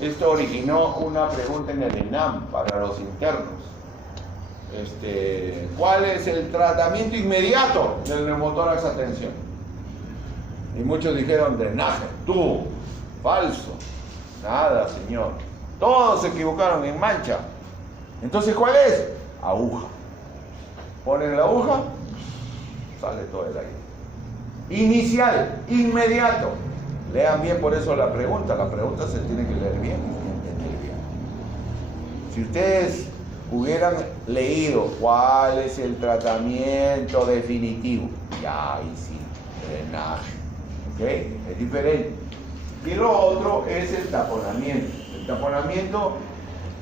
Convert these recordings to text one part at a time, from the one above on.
Esto originó una pregunta en el ENAM para los internos. ¿Cuál es el tratamiento inmediato del neumotórax a tensión? Y muchos dijeron drenaje, tubo, falso. Nada, señor. Todos se equivocaron en mancha. Entonces, ¿cuál es? Aguja. Ponen la aguja, sale todo el aire. Inicial, inmediato. Lean bien por eso la pregunta se tiene que leer bien y entender bien. Si ustedes hubieran leído cuál es el tratamiento definitivo, ya ahí sí, drenaje, ¿ok? Es diferente. Y lo otro es el taponamiento. El taponamiento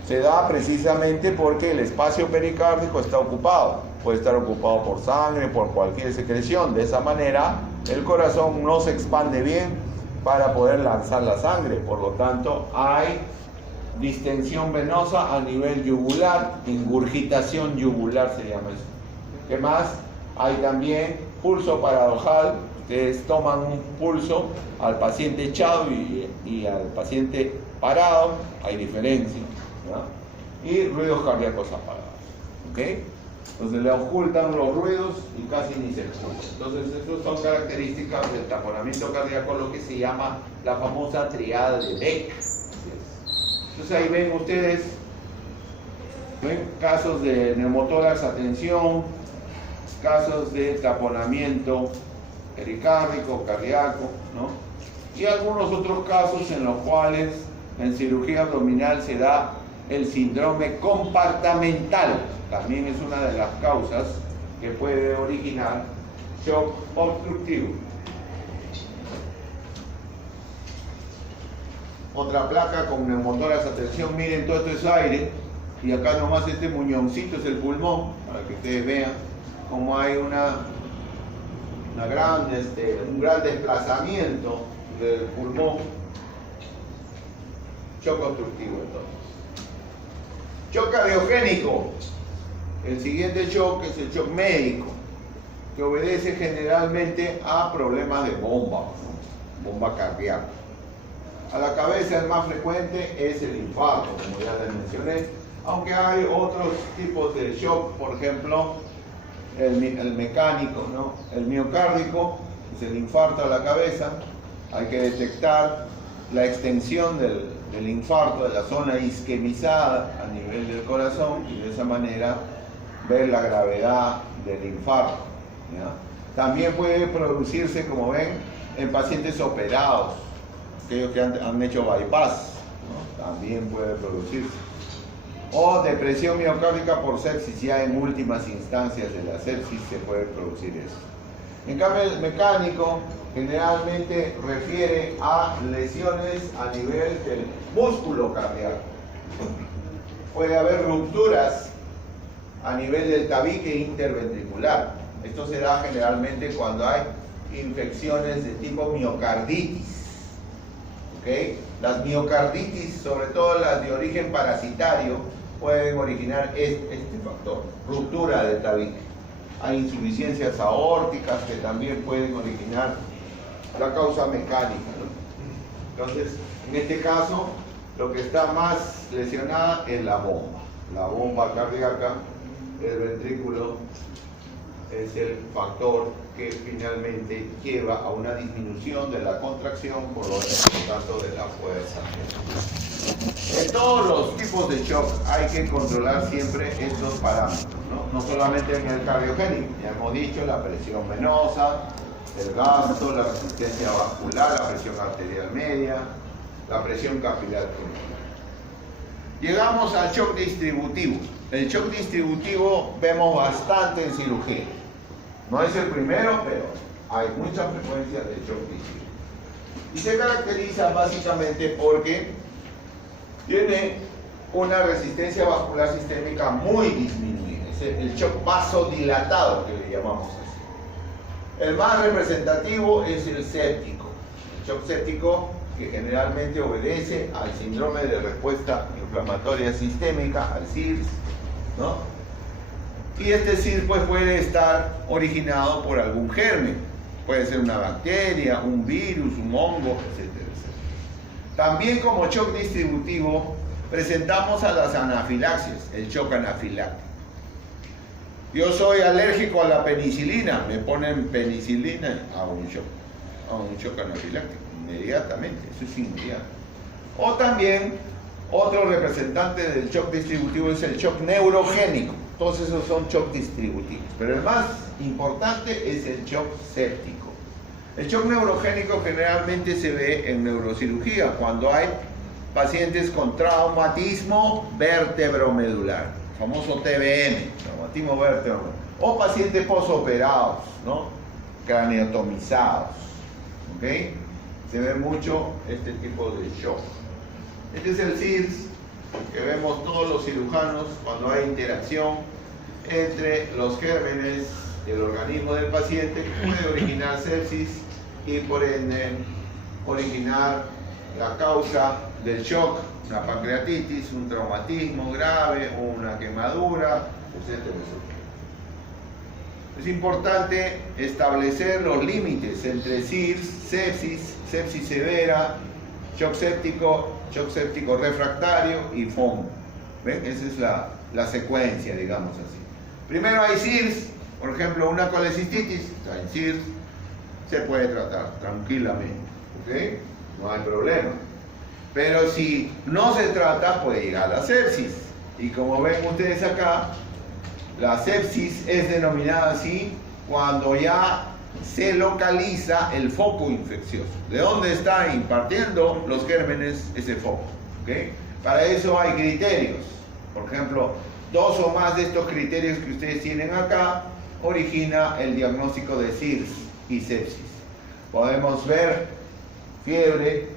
se da precisamente porque el espacio pericárdico está ocupado. Puede estar ocupado por sangre, por cualquier secreción. De esa manera, el corazón no se expande bien para poder lanzar la sangre. Por lo tanto, hay distensión venosa a nivel yugular, ingurgitación yugular se llama eso. ¿Qué más? Hay también pulso paradojal. Ustedes toman un pulso al paciente echado y al paciente parado, hay diferencia, ¿no? Y ruidos cardíacos apagados, ¿ok? Entonces le ocultan los ruidos y casi ni se escucha. Entonces esas son características del taponamiento cardíaco, lo que se llama la famosa triada de Beck. Entonces ahí ven ustedes, ven casos de neumotórax a tensión, casos de taponamiento pericárdico, cardíaco, ¿no? Y algunos otros casos en los cuales en cirugía abdominal se da el síndrome compartamental. También es una de las causas que puede originar shock obstructivo. Otra placa con neumotórax a tensión, miren, todo esto es aire, y acá nomás este muñoncito es el pulmón, para que ustedes vean cómo hay un gran desplazamiento del pulmón. Shock obstructivo entonces. Shock cardiogénico. El siguiente shock es el shock médico, que obedece generalmente a problemas de bomba, ¿no? Bomba cardíaca. A la cabeza el más frecuente es el infarto, como ya les mencioné, aunque hay otros tipos de shock, por ejemplo, el mecánico, ¿no? El miocárdico es el infarto a la cabeza. Hay que detectar la extensión del infarto, de la zona isquemizada a nivel del corazón, y de esa manera ver la gravedad del infarto, ¿ya? También puede producirse, como ven, en pacientes operados, aquellos que han hecho bypass, ¿no? También puede producirse. O depresión miocárdica por sepsis, ya en últimas instancias de la sepsis se puede producir eso. En cambio, el mecánico generalmente refiere a lesiones a nivel del músculo cardíaco. Puede haber rupturas a nivel del tabique interventricular. Esto se da generalmente cuando hay infecciones de tipo miocarditis. ¿Okay? Las miocarditis, sobre todo las de origen parasitario, pueden originar este factor, ruptura del tabique. Hay insuficiencias aórticas que también pueden originar la causa mecánica, ¿no? Entonces, en este caso, lo que está más lesionada es la bomba cardíaca. El ventrículo es el factor que finalmente lleva a una disminución de la contracción, por lo tanto de la fuerza. En todos los tipos de shock hay que controlar siempre estos parámetros, ¿no? No solamente en el cardiogénico, ya hemos dicho la presión venosa, el gasto, la resistencia vascular, la presión arterial media, la presión capilar pulmonar. Llegamos al shock distributivo. El shock distributivo vemos bastante en cirugía. No es el primero, pero hay mucha frecuencia de shock distributivo. Y se caracteriza básicamente porque tiene una resistencia vascular sistémica muy disminuida. Es el shock vasodilatado que le llamamos así. El más representativo es el séptico. El shock séptico, que generalmente obedece al síndrome de respuesta inflamatoria sistémica, al SIRS, ¿no? Y este SIRS pues puede estar originado por algún germen. Puede ser una bacteria, un virus, un hongo, etcétera, etcétera. También como shock distributivo presentamos a las anafilaxias, el shock anafiláctico. Yo soy alérgico a la penicilina, me ponen penicilina a un shock anafiláctico, inmediatamente, eso es inmediato. O también, otro representante del shock distributivo es el shock neurogénico. Todos esos son shock distributivos, pero el más importante es el shock séptico. El shock neurogénico generalmente se ve en neurocirugía, cuando hay pacientes con traumatismo vértebromedular, famoso TBM, traumatismo vértebromedular, o pacientes posoperados, ¿no? Craneotomizados, ¿ok? Se ve mucho este tipo de shock. Este es el CIRS que vemos todos los cirujanos cuando hay interacción entre los gérmenes y el organismo del paciente, que puede originar sepsis y por ende originar la causa del shock, una pancreatitis, un traumatismo grave, una quemadura, etc. Es importante establecer los límites entre CIRS, sepsis, sepsis severa, shock séptico refractario y FOM. ¿Ven? Esa es la secuencia, digamos así. Primero hay CIRS, por ejemplo, una colecistitis, está en CIRS, se puede tratar tranquilamente, ¿ok? No hay problema. Pero si no se trata, puede llegar a la sepsis. Y como ven ustedes acá, la sepsis es denominada así cuando ya se localiza el foco infeccioso. ¿De dónde está impartiendo los gérmenes ese foco? ¿Okay? Para eso hay criterios. Por ejemplo, 2 o más de estos criterios que ustedes tienen acá origina el diagnóstico de CIRS y sepsis. Podemos ver fiebre,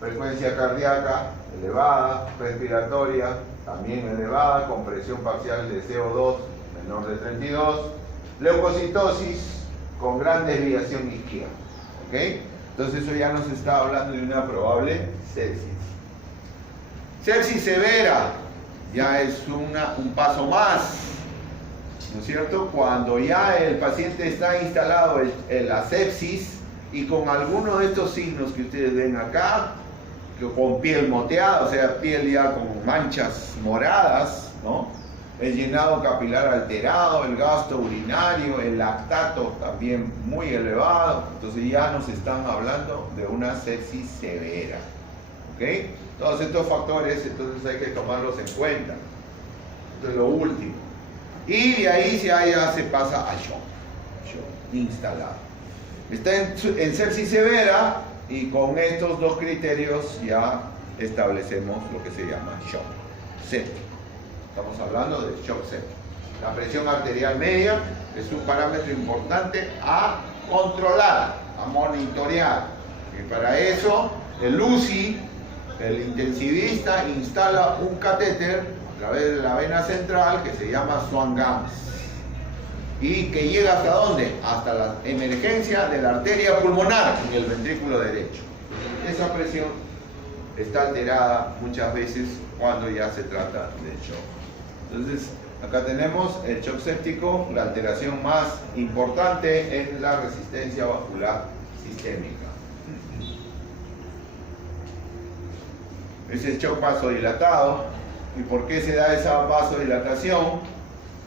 frecuencia cardíaca elevada, respiratoria también elevada, con presión parcial de CO2 menor de 32, leucocitosis con gran desviación izquierda. ¿Okay? Entonces eso ya nos está hablando de una probable sepsis. Sepsis severa ya es un paso más, ¿no es cierto? Cuando ya el paciente está instalado en la sepsis y con alguno de estos signos que ustedes ven acá, con piel moteada, o sea, piel ya con manchas moradas, ¿no? El llenado capilar alterado, el gasto urinario, el lactato también muy elevado. Entonces ya nos están hablando de una sepsis severa. ¿Ok? Todos estos factores entonces hay que tomarlos en cuenta. Esto es lo último. Y de ahí ya se pasa a shock instalado. Está en sepsis severa y con estos 2 criterios ya establecemos lo que se llama shock séptico. Estamos hablando de shock séptico. La presión arterial media es un parámetro importante a controlar, a monitorear. Y para eso el UCI, el intensivista, instala un catéter a través de la vena central que se llama Swan-Ganz y que llega ¿hasta dónde? Hasta la emergencia de la arteria pulmonar en el ventrículo derecho. Esa presión está alterada muchas veces cuando ya se trata de shock. Entonces, acá tenemos el shock séptico, la alteración más importante es la resistencia vascular sistémica. Es el shock vasodilatado. ¿Y por qué se da esa vasodilatación?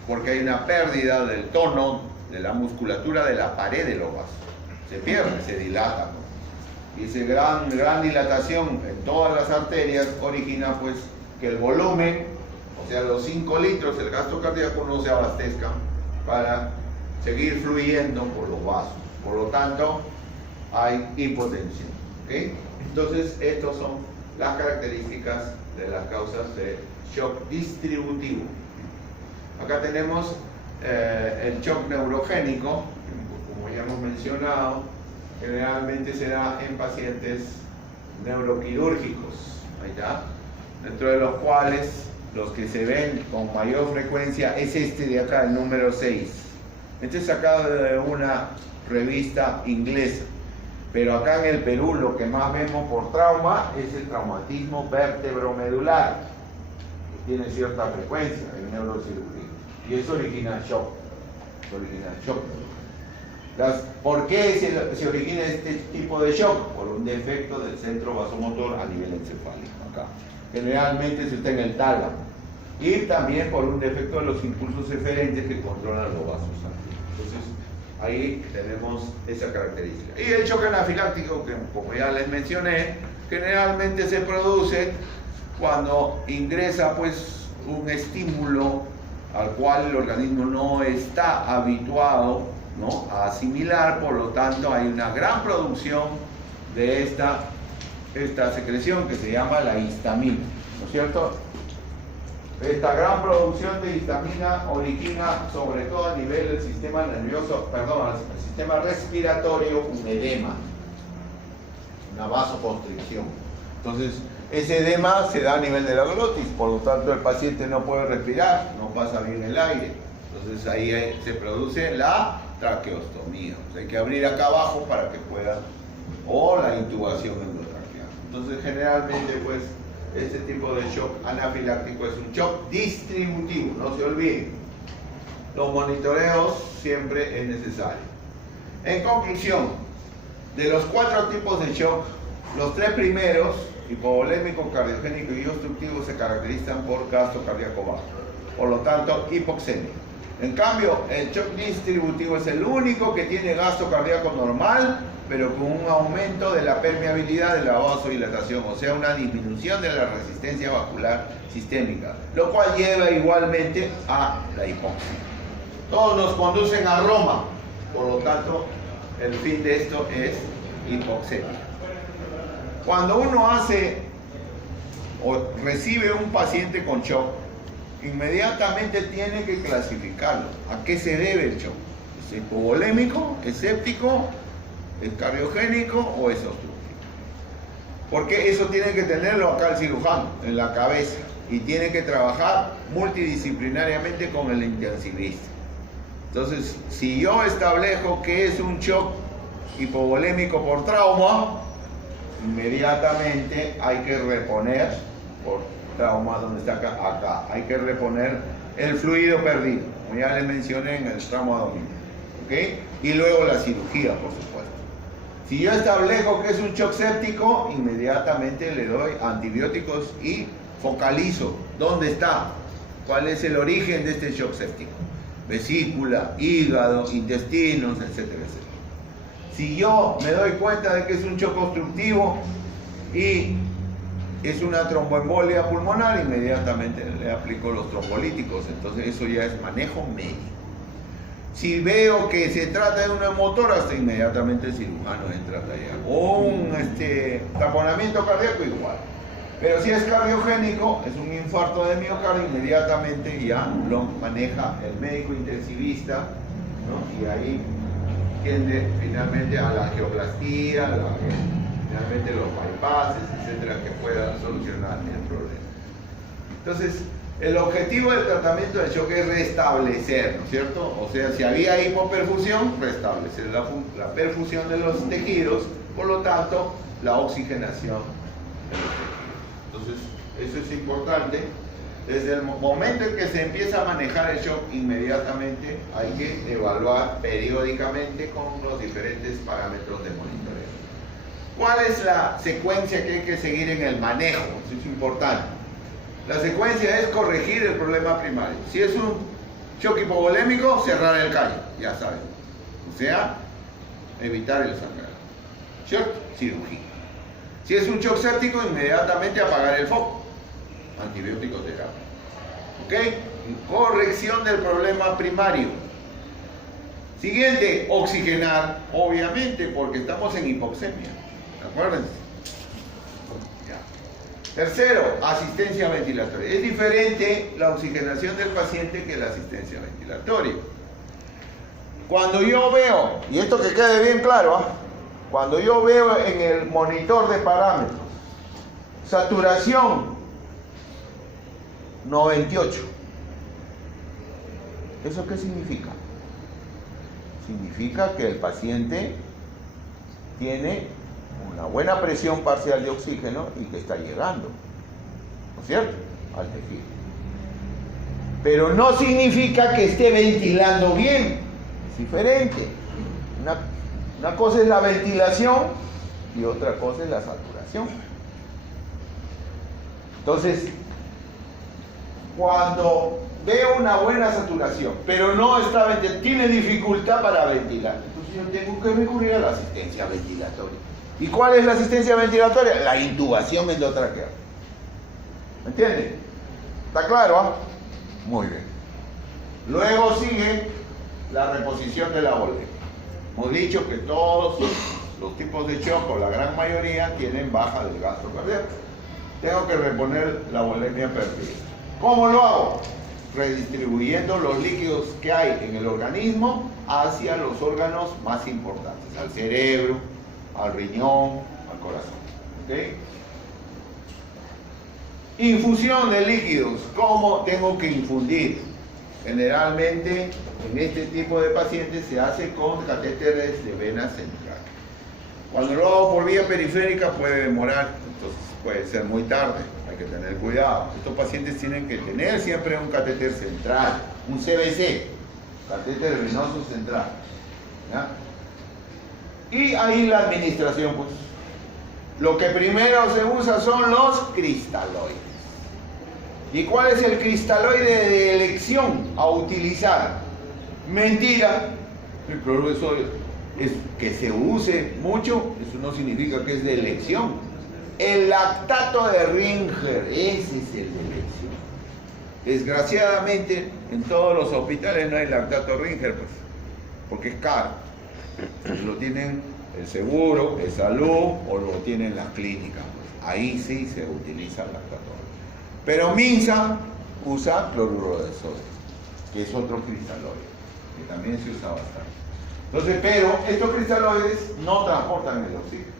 Porque hay una pérdida del tono de la musculatura de la pared de los vasos. Se pierde, se dilata, ¿no? Y esa gran dilatación en todas las arterias origina pues que el volumen, o sea los 5 litros del gasto cardíaco, no se abastezcan para seguir fluyendo por los vasos. Por lo tanto, hay hipotensión. ¿Okay? Entonces, estas son las características de las causas de shock distributivo. Acá tenemos el shock neurogénico, como ya hemos mencionado, generalmente se da en pacientes neuroquirúrgicos, ahí está, dentro de los cuales los que se ven con mayor frecuencia es este de acá, el número 6. Este es sacado de una revista inglesa, pero acá en el Perú lo que más vemos por trauma es el traumatismo vértebromedular, que tiene cierta frecuencia en neurocirugía. Y eso origina shock. ¿Por qué se origina este tipo de shock? Por un defecto del centro vasomotor a nivel encefálico, acá. Generalmente se está en el tálamo. Y también por un defecto de los impulsos eferentes que controlan los vasos sanguíneos. Entonces, ahí tenemos esa característica. Y el shock anafiláctico, que como ya les mencioné, generalmente se produce cuando ingresa pues un estímulo al cual el organismo no está habituado, ¿no?, a asimilar, por lo tanto hay una gran producción de esta secreción que se llama la histamina, ¿no es cierto? Esta gran producción de histamina origina sobre todo a nivel del sistema nervioso, el sistema respiratorio, un edema, una vasoconstricción. Entonces, ese edema se da a nivel de la glotis, por lo tanto el paciente no puede respirar, no pasa bien el aire. Entonces ahí se produce la traqueostomía. O sea, hay que abrir acá abajo para que pueda, o la intubación endotraqueal. Entonces generalmente pues este tipo de shock anafiláctico es un shock distributivo, no se olviden. Los monitoreos siempre es necesario. En conclusión, de los 4 tipos de shock, los 3 primeros, hipovolémico, cardiogénico y obstructivo, se caracterizan por gasto cardíaco bajo, por lo tanto hipoxemia. En cambio, el shock distributivo es el único que tiene gasto cardíaco normal, pero con un aumento de la permeabilidad de la vasodilatación, o sea, una disminución de la resistencia vascular sistémica, lo cual lleva igualmente a la hipoxia. Todos nos conducen a Roma, por lo tanto, el fin de esto es hipoxemia. Cuando uno hace o recibe un paciente con shock, inmediatamente tiene que clasificarlo. ¿A qué se debe el shock? ¿Es hipovolémico? ¿Es séptico? ¿Es cardiogénico o es obstructivo? Porque eso tiene que tenerlo acá el cirujano, en la cabeza, y tiene que trabajar multidisciplinariamente con el intensivista. Entonces, si yo establezco que es un shock hipovolémico por trauma, inmediatamente hay que reponer, por trauma donde está acá, hay que reponer el fluido perdido, como ya les mencioné en el tramo abdominal, ¿ok? Y luego la cirugía, por supuesto. Si yo establezco que es un shock séptico, inmediatamente le doy antibióticos y focalizo dónde está, cuál es el origen de este shock séptico: vesícula, hígado, intestinos, etcétera, etcétera. Si yo me doy cuenta de que es un shock obstructivo y es una tromboembolia pulmonar, inmediatamente le aplico los trombolíticos. Entonces eso ya es manejo médico. Si veo que se trata de un hemotórax, inmediatamente el cirujano entra allá. O un taponamiento cardíaco, igual. Pero si es cardiogénico, es un infarto de miocardio, inmediatamente ya lo maneja el médico intensivista, ¿no? Y ahí tiende finalmente a la angioplastía, finalmente los bypasses, etcétera, que puedan solucionar el problema. Entonces, el objetivo del tratamiento del shock es restablecer, ¿no es cierto? O sea, si había hipoperfusión, restablecer la perfusión de los tejidos, por lo tanto, la oxigenación de los tejidos. Entonces, eso es importante. Desde el momento en que se empieza a manejar el shock, inmediatamente hay que evaluar periódicamente con los diferentes parámetros de monitoreo. ¿Cuál es la secuencia que hay que seguir en el manejo? Eso es importante. La secuencia es corregir el problema primario. Si es un shock hipovolémico, cerrar el callo, ya saben. O sea, evitar el sangrado. ¿Cierto? Cirugía. Si es un shock séptico, inmediatamente apagar el foco. Antibiótico terapia. ¿Ok? Corrección del problema primario. Siguiente, oxigenar, obviamente, porque estamos en hipoxemia. Acuérdense. Ya. Tercero, asistencia ventilatoria. Es diferente la oxigenación del paciente que la asistencia ventilatoria. Cuando yo veo, y esto que quede bien claro, cuando yo veo en el monitor de parámetros, saturación 98. ¿Eso qué significa? Significa que el paciente tiene una buena presión parcial de oxígeno y que está llegando, ¿no es cierto?, al tejido. Pero no significa que esté ventilando bien, es diferente. Una cosa es la ventilación y otra cosa es la saturación. Entonces, cuando veo una buena saturación, pero no está ventilando, tiene dificultad para ventilar, entonces yo tengo que recurrir a la asistencia ventilatoria. ¿Y cuál es la asistencia ventilatoria? La intubación endotraqueal. ¿Me entienden? ¿Está claro? ¿Ah? Muy bien. Luego sigue la reposición de la volemia. Hemos dicho que todos los tipos de shock, o la gran mayoría, tienen baja del gasto cardíaco. Tengo que reponer la volemia perdida. ¿Cómo lo hago? Redistribuyendo los líquidos que hay en el organismo hacia los órganos más importantes, al cerebro, al riñón, al corazón. ¿Okay? Infusión de líquidos. ¿Cómo tengo que infundir? Generalmente en este tipo de pacientes se hace con catéteres de vena central. Cuando lo hago por vía periférica puede demorar, entonces puede ser muy tarde, hay que tener cuidado. Estos pacientes tienen que tener siempre un catéter central, un CVC, catéter venoso central. ¿Ya? Y ahí la administración, pues, lo que primero se usa son los cristaloides. ¿Y cuál es el cristaloide de elección a utilizar? Mentira. Pero eso es que se use mucho, eso no significa que es de elección. El lactato de Ringer, ese es el de elección. Desgraciadamente, en todos los hospitales no hay lactato Ringer, pues, porque es caro. Lo tienen el seguro, el salud, o lo tienen las clínicas. Pues. Ahí sí se utiliza el lactato. Pero Minsa usa cloruro de sodio, que es otro cristaloide, que también se usa bastante. Entonces, pero estos cristaloides no transportan el oxígeno.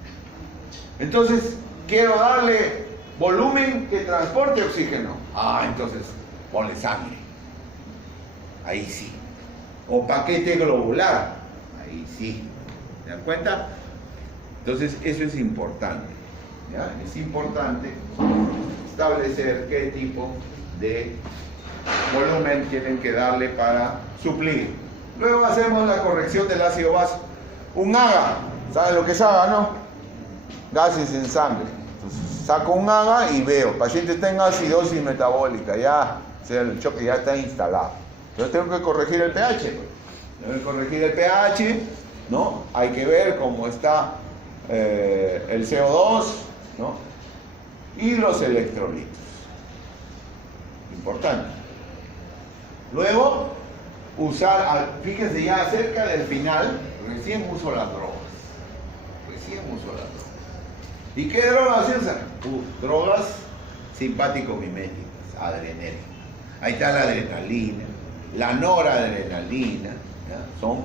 Entonces, quiero darle volumen que transporte oxígeno. Entonces, ponle sangre. Ahí sí. O paquete globular. Ahí sí. ¿Se dan cuenta? Entonces, eso es importante. ¿Ya? Es importante establecer qué tipo de volumen tienen que darle para suplir. Luego hacemos la corrección del ácido básico. Un AGA, ¿saben lo que es AGA, no? Gases en sangre. Entonces, saco un AGA y veo, el paciente está en acidosis metabólica, ya, o sea, el choque ya está instalado. Entonces tengo que corregir el pH. Tengo que corregir el pH, ¿no? Hay que ver cómo está el CO2, ¿no? Y los electrolitos. Importante. Luego, usar, fíjense ya cerca del final, recién uso las drogas. ¿Y qué drogas se usan? Drogas simpático-miméticas, adrenérgicas. Ahí está la adrenalina, la noradrenalina, ¿ya? Son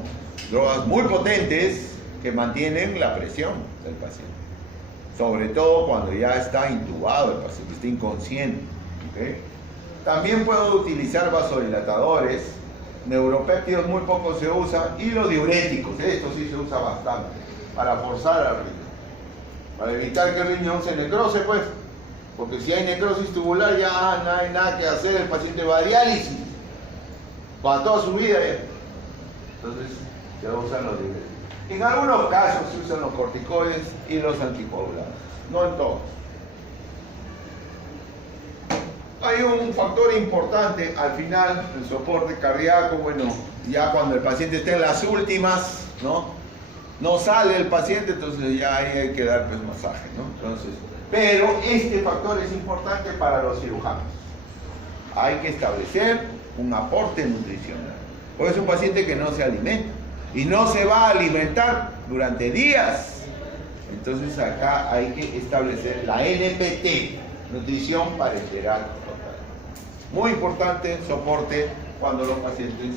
drogas muy potentes que mantienen la presión del paciente. Sobre todo cuando ya está intubado el paciente, está inconsciente. ¿Okay? También puedo utilizar vasodilatadores, neuropéptidos muy poco se usan, y los diuréticos, esto sí se usa bastante, para forzar al riñón, para evitar que el riñón se necrose, pues, porque si hay necrosis tubular ya no hay nada que hacer, el paciente va a diálisis, para toda su vida. Entonces se usan los diuréticos. En algunos casos se usan los corticoides y los anticoagulantes, no en todos. Hay un factor importante al final, el soporte cardíaco. Bueno, ya cuando el paciente está en las últimas, no sale el paciente, entonces ya ahí hay que dar pues masaje, ¿no? Entonces, pero este factor es importante para los cirujanos. Hay que establecer un aporte nutricional. Porque es un paciente que no se alimenta y no se va a alimentar durante días. Entonces acá hay que establecer la NPT, nutrición parenteral total. Muy importante soporte cuando los pacientes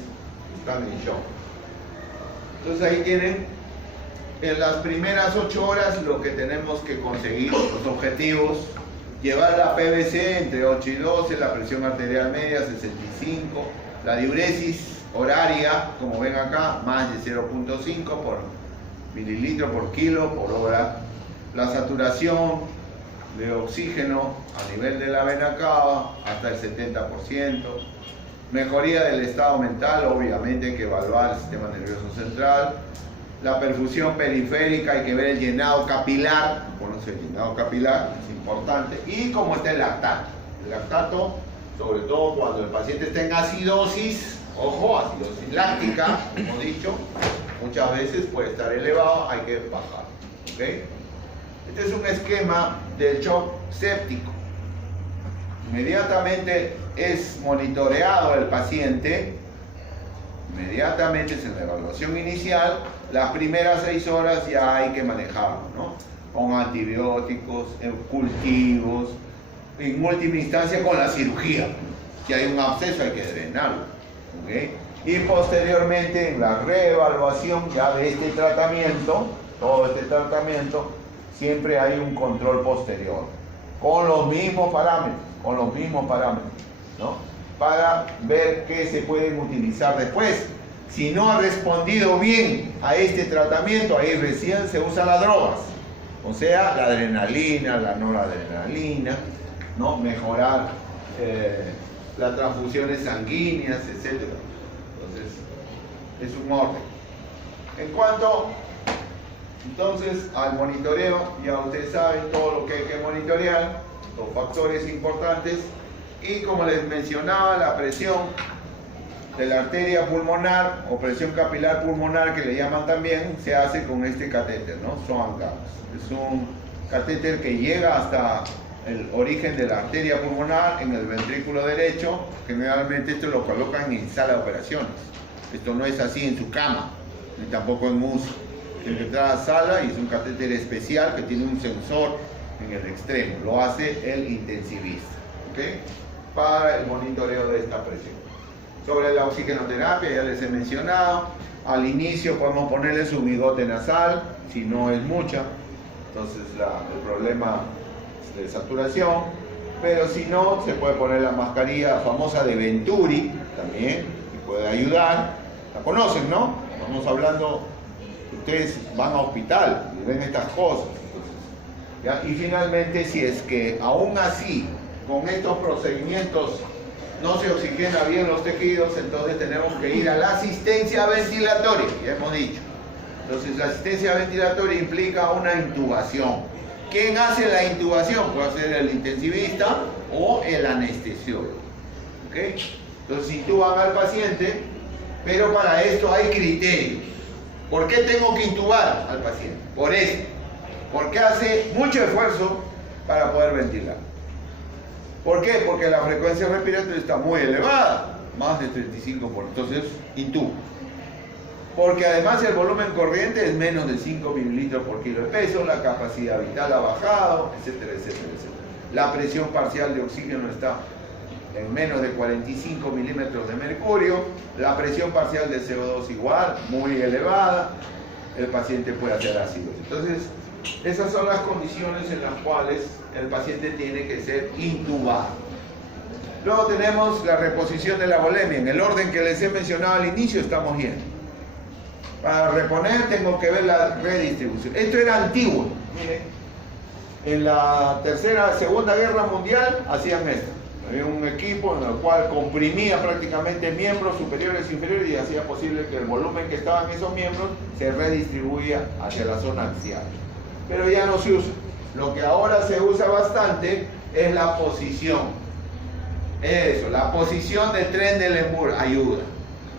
están en shock. Entonces ahí tienen en las primeras 8 horas lo que tenemos que conseguir, los objetivos: llevar la PVC entre 8 y 12, la presión arterial media 65, la diuresis horaria, como ven acá, más de 0.5 por mililitro por kilo por hora, la saturación de oxígeno a nivel de la vena cava hasta el 70%, mejoría del estado mental, obviamente hay que evaluar el sistema nervioso central, La perfusión periférica, hay que ver el llenado capilar, conoce el llenado capilar, es importante, y cómo está el lactato. El lactato, sobre todo cuando el paciente está en acidosis, ojo, acidosis láctica, hemos dicho, muchas veces puede estar elevado, hay que bajar. ¿Okay? Este es un esquema del shock séptico. Inmediatamente es monitoreado el paciente, inmediatamente es en la evaluación inicial, las primeras 6 horas ya hay que manejarlo, ¿no? Con antibióticos, cultivos, en última instancia con la cirugía. Si hay un absceso hay que drenarlo, ¿okay? Y posteriormente en la reevaluación ya de este tratamiento, todo este tratamiento, siempre hay un control posterior, con los mismos parámetros, ¿no? Para ver qué se pueden utilizar después. Si no ha respondido bien a este tratamiento, ahí recién se usan las drogas, o sea, la adrenalina, la noradrenalina, ¿no? Mejorar las transfusiones sanguíneas, etc. Entonces, es un orden. En cuanto, entonces, al monitoreo, ya ustedes saben todo lo que hay que monitorear, los factores importantes, y como les mencionaba, la presión de la arteria pulmonar o presión capilar pulmonar, que le llaman también, se hace con este catéter, ¿no? Swan-Ganz. Es un catéter que llega hasta el origen de la arteria pulmonar en el ventrículo derecho. Generalmente esto lo colocan en sala de operaciones. Esto no es así en su cama, ni tampoco en uso. Tiene que entrar a la sala y es un catéter especial que tiene un sensor en el extremo. Lo hace el intensivista, ¿okay? Para el monitoreo de esta presión. Sobre la oxigenoterapia ya les he mencionado. Al inicio podemos ponerle su bigote nasal, si no es mucha, entonces el problema de saturación, pero si no, se puede poner la mascarilla famosa de Venturi también, que puede ayudar. La conocen, ¿no? Estamos hablando, ustedes van a hospital y ven estas cosas. Entonces, ¿ya? Y finalmente, si es que aún así, con estos procedimientos, no se oxigena bien los tejidos, entonces tenemos que ir a la asistencia ventilatoria, ya hemos dicho. Entonces la asistencia ventilatoria implica una intubación. ¿Quién hace la intubación? Puede ser el intensivista o el anestesiólogo. ¿Okay? Entonces intuban al paciente, pero para esto hay criterios. ¿Por qué tengo que intubar al paciente? Por esto. Porque hace mucho esfuerzo para poder ventilar. ¿Por qué? Porque la frecuencia respiratoria está muy elevada, más de 35%, entonces intubo. Porque además el volumen corriente es menos de 5 mililitros por kilo de peso, la capacidad vital ha bajado, etcétera, etcétera, etcétera. La presión parcial de oxígeno está en menos de 45 milímetros de mercurio, la presión parcial de CO2 igual, muy elevada, el paciente puede hacer ácidos. Entonces, esas son las condiciones en las cuales el paciente tiene que ser intubado. Luego tenemos la reposición de la volemia. En el orden que les he mencionado al inicio estamos bien. Para reponer tengo que ver la redistribución. Esto era antiguo. Miren, en la Segunda Guerra Mundial hacían esto. Había un equipo en el cual comprimía prácticamente miembros superiores e inferiores y hacía posible que el volumen que estaba en esos miembros se redistribuya hacia la zona axial. Pero ya no se usa. Lo que ahora se usa bastante es la posición. Eso, la posición de Trendelenburg ayuda.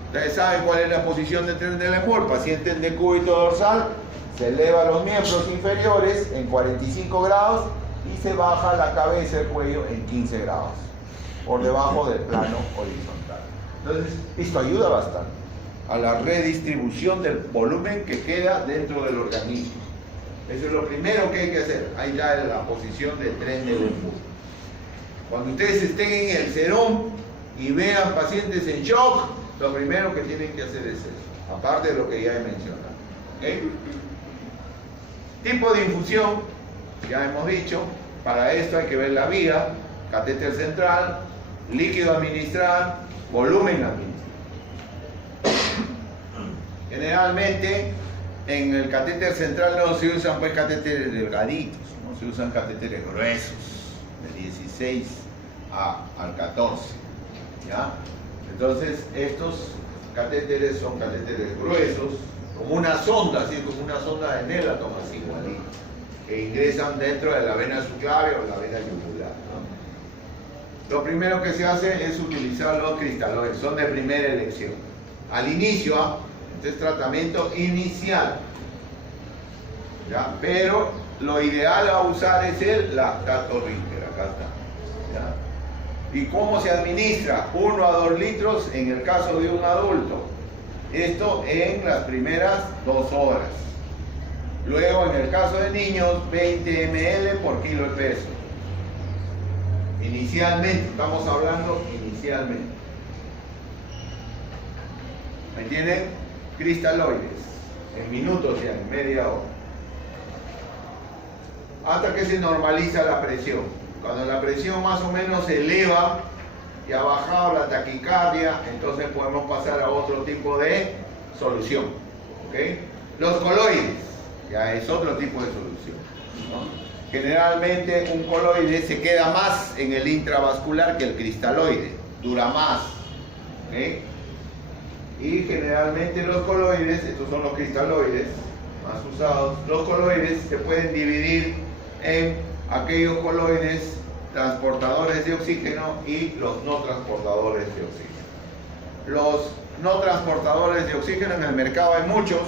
Ustedes saben cuál es la posición de Trendelenburg. Paciente en decúbito dorsal, se eleva los miembros inferiores en 45 grados y se baja la cabeza y el cuello en 15 grados, por debajo del plano horizontal. Entonces, esto ayuda bastante a la redistribución del volumen que queda dentro del organismo. Eso es lo primero que hay que hacer. Ahí está la posición de Trendelenburg. Cuando ustedes estén en el serón y vean pacientes en shock, lo primero que tienen que hacer es eso, aparte de lo que ya he mencionado. ¿Okay? Tipo de infusión, ya hemos dicho. Para esto hay que ver la vía, catéter central, líquido a administrar, volumen a administrar. Generalmente en el catéter central no se usan pues catéteres delgaditos, no se usan catéteres gruesos, de 16 al 14, ¿ya? Entonces estos catéteres son catéteres gruesos, como una sonda, así como una sonda de Nelaton, así igualito, que ingresan dentro de la vena subclavia o la vena yugular, ¿no? Lo primero que se hace es utilizar los cristaloides, son de primera elección. Al inicio, este es tratamiento inicial, ¿ya? Pero lo ideal a usar es el lactato Richter, acá está, ¿ya? ¿Y cómo se administra? 1 a 2 litros en el caso de un adulto. Esto en las primeras 2 horas. Luego, en el caso de niños, 20 ml por kilo de peso. Inicialmente, estamos hablando inicialmente. ¿Me entienden? Cristaloides. En minutos ya, en media hora. Hasta que se normaliza la presión. Cuando la presión más o menos se eleva y ha bajado la taquicardia, entonces podemos pasar a otro tipo de solución, ¿ok? Los coloides, ya es otro tipo de solución, ¿no? Generalmente un coloide se queda más en el intravascular que el cristaloide, dura más, ¿ok? Y generalmente los coloides, estos son los cristaloides más usados, los coloides se pueden dividir en aquellos coloides transportadores de oxígeno y los no transportadores de oxígeno. Los no transportadores de oxígeno en el mercado hay muchos.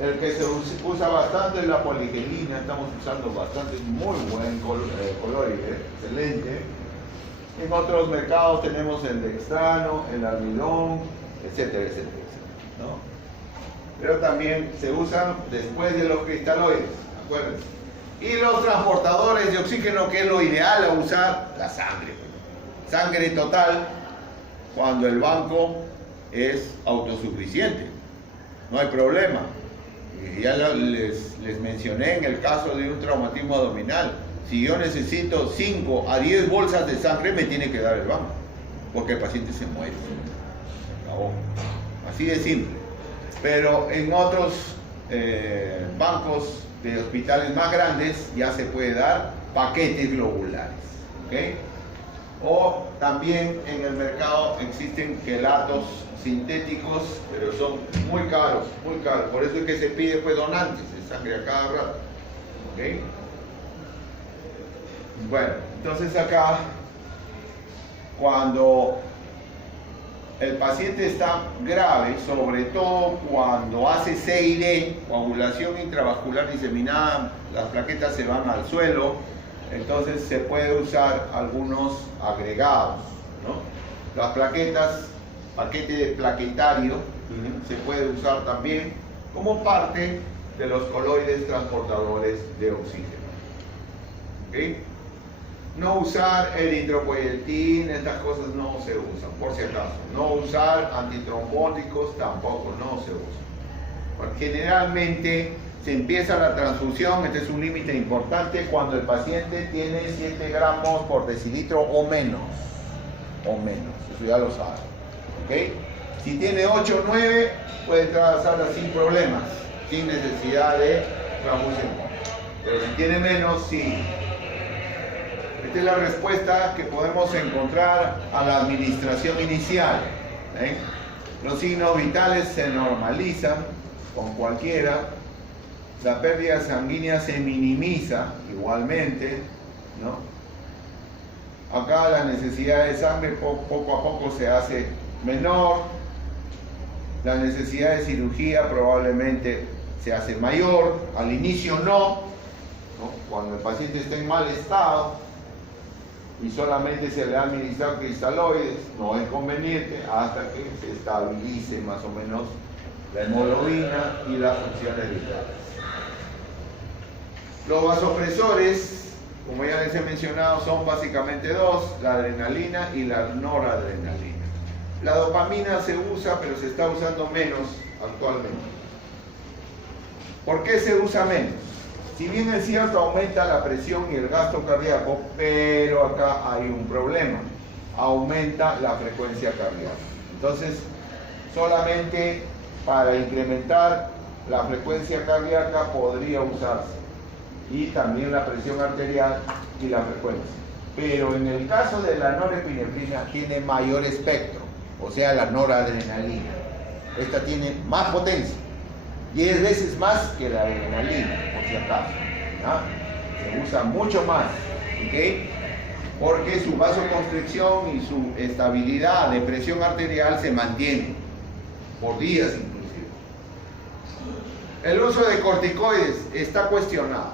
El que se usa bastante es la poligelina, estamos usando bastante, muy buen coloide, excelente. En otros mercados tenemos el dextrano, el almidón, etcétera, etcétera, ¿no? Pero también se usan después de los cristaloides, acuérdense. Y los transportadores de oxígeno, que es lo ideal a usar, la sangre. Sangre total cuando el banco es autosuficiente. No hay problema. Y ya les mencioné en el caso de un traumatismo abdominal. Si yo necesito 5 a 10 bolsas de sangre, me tiene que dar el banco. Porque el paciente se muere. Acabó. Así de simple. Pero en otros bancos de hospitales más grandes ya se puede dar paquetes globulares, ¿ok? O también en el mercado existen quelatos sintéticos, pero son muy caros, por eso es que se pide pues donantes de sangre a cada rato, ¿ok? Bueno, entonces acá cuando el paciente está grave, sobre todo cuando hace CID, coagulación intravascular diseminada, las plaquetas se van al suelo, entonces se puede usar algunos agregados, ¿no? Las plaquetas, paquete plaquetario, se puede usar también como parte de los coloides transportadores de oxígeno, ¿ok? No usar eritropoyetin, estas cosas no se usan, por si acaso. No usar antitrombóticos tampoco no se usan. Porque generalmente se empieza la transfusión, este es un límite importante, cuando el paciente tiene 7 gramos por decilitro o menos. Eso ya lo saben. ¿Okay? Si tiene 8 o 9, puede entrar a la sala sin problemas, sin necesidad de transfusión. Pero si tiene menos, sí. Esta es la respuesta que podemos encontrar a la administración inicial. Los signos vitales se normalizan con cualquiera. La pérdida sanguínea se minimiza igualmente, ¿no? Acá la necesidad de sangre poco a poco se hace menor. La necesidad de cirugía probablemente se hace mayor. Al inicio no, cuando el paciente está en mal estado y solamente se le administran cristaloides, no es conveniente hasta que se estabilice más o menos la hemoglobina y las funciones vitales. Los vasopresores, como ya les he mencionado, son básicamente dos, la adrenalina y la noradrenalina. La dopamina se usa, pero se está usando menos actualmente. ¿Por qué se usa menos? Si bien es cierto, aumenta la presión y el gasto cardíaco, pero acá hay un problema. Aumenta la frecuencia cardíaca. Entonces, solamente para incrementar la frecuencia cardíaca podría usarse. Y también la presión arterial y la frecuencia. Pero en el caso de la norepinefrina tiene mayor espectro, o sea, la noradrenalina. Esta tiene más potencia. 10 veces más que la adrenalina, por si acaso. ¿Ya? Se usa mucho más, ¿ok? Porque su vasoconstricción y su estabilidad de presión arterial se mantiene por días inclusive. El uso de corticoides está cuestionado.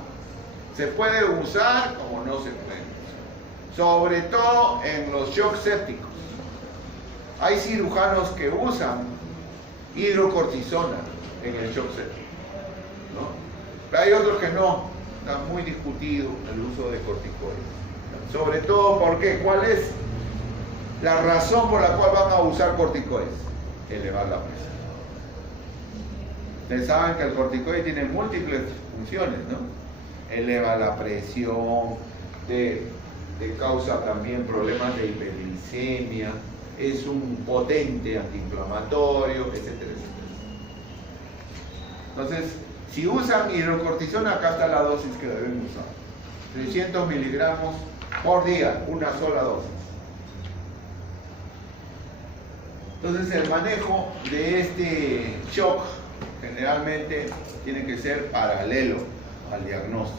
Se puede usar como no se puede usar, sobre todo en los shocks sépticos. Hay cirujanos que usan hidrocortisona en el shock séptico, ¿no? Pero hay otros que no. Está muy discutido el uso de corticoides. Sobre todo porque, ¿cuál es la razón por la cual van a usar corticoides? Elevar la presión. Ustedes saben que el corticoide tiene múltiples funciones, ¿no? Eleva la presión, te causa también problemas de hiperglicemia, es un potente antiinflamatorio, etcétera, etcétera. Entonces, si usan hidrocortisona, acá está la dosis que deben usar. 300 miligramos por día, una sola dosis. Entonces, el manejo de este shock generalmente tiene que ser paralelo al diagnóstico.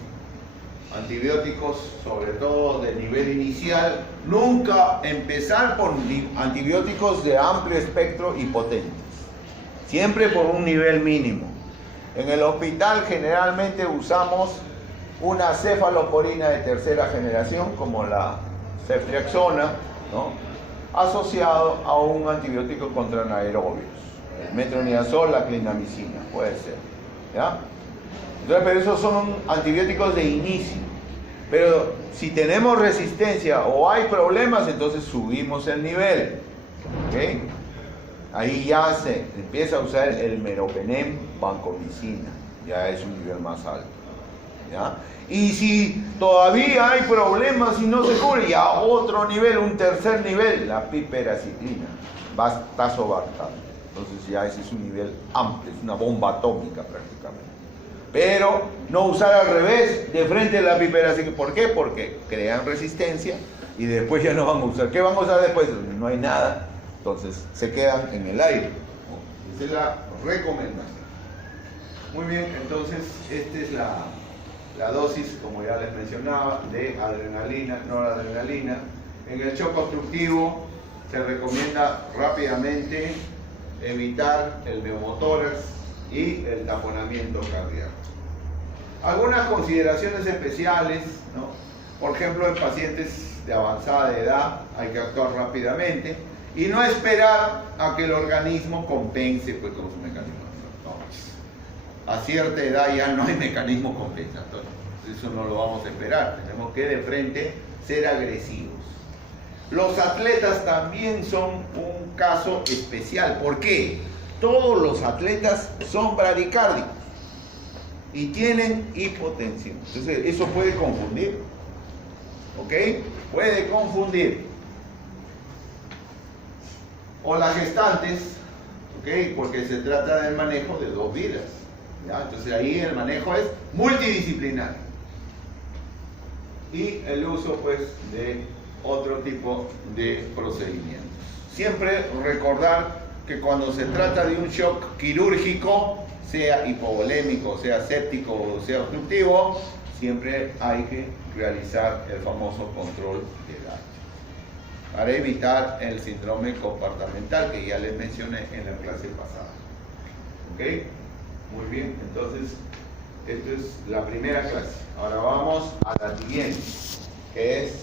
Antibióticos, sobre todo de nivel inicial, nunca empezar por antibióticos de amplio espectro y potentes. Siempre por un nivel mínimo. En el hospital generalmente usamos una cefalosporina de tercera generación, como la ceftriaxona, ¿no? Asociado a un antibiótico contra anaerobios, el metronidazol, la clindamicina, puede ser, ¿ya? Entonces, pero esos son antibióticos de inicio. Pero si tenemos resistencia o hay problemas, entonces subimos el nivel, ¿ok? Ahí ya se empieza a usar el meropenem, vancomicina, ya es un nivel más alto, ¿ya? Y si todavía hay problemas y no se cubre, ya otro nivel, un tercer nivel, la piperaciclina, tazobactam. Entonces ya ese es un nivel amplio, es una bomba atómica prácticamente. Pero no usar al revés, de frente a la piperaciclina. ¿Por qué? Porque crean resistencia y después ya no van a usar. ¿Qué van a usar después? No hay nada. Entonces se quedan en el aire. Esa es la recomendación. Muy bien, entonces esta es la dosis, como ya les mencionaba, de adrenalina, noradrenalina. En el shock obstructivo se recomienda rápidamente evitar el neumotórax y el taponamiento cardíaco. Algunas consideraciones especiales, ¿no? Por ejemplo, en pacientes de avanzada edad hay que actuar rápidamente y no esperar a que el organismo compense pues, con su mecanismo. No. A cierta edad ya no hay mecanismo compensatorio. Eso no lo vamos a esperar. Tenemos que de frente ser agresivos. Los atletas también son un caso especial. ¿Por qué? Todos los atletas son bradicárdicos y tienen hipotensión. Entonces, eso puede confundir. ¿Ok? Puede confundir. O las gestantes, ¿ok? Porque se trata del manejo de dos vidas. ¿Ya? Entonces, ahí el manejo es multidisciplinario. Y el uso, pues, de otro tipo de procedimientos. Siempre recordar que cuando se trata de un shock quirúrgico, sea hipovolémico, sea séptico o sea obstructivo, siempre hay que realizar el famoso control de daño para evitar el síndrome compartimental que ya les mencioné en la clase pasada. ¿Ok? Muy bien, entonces esta es la primera clase. Ahora vamos a la siguiente, que es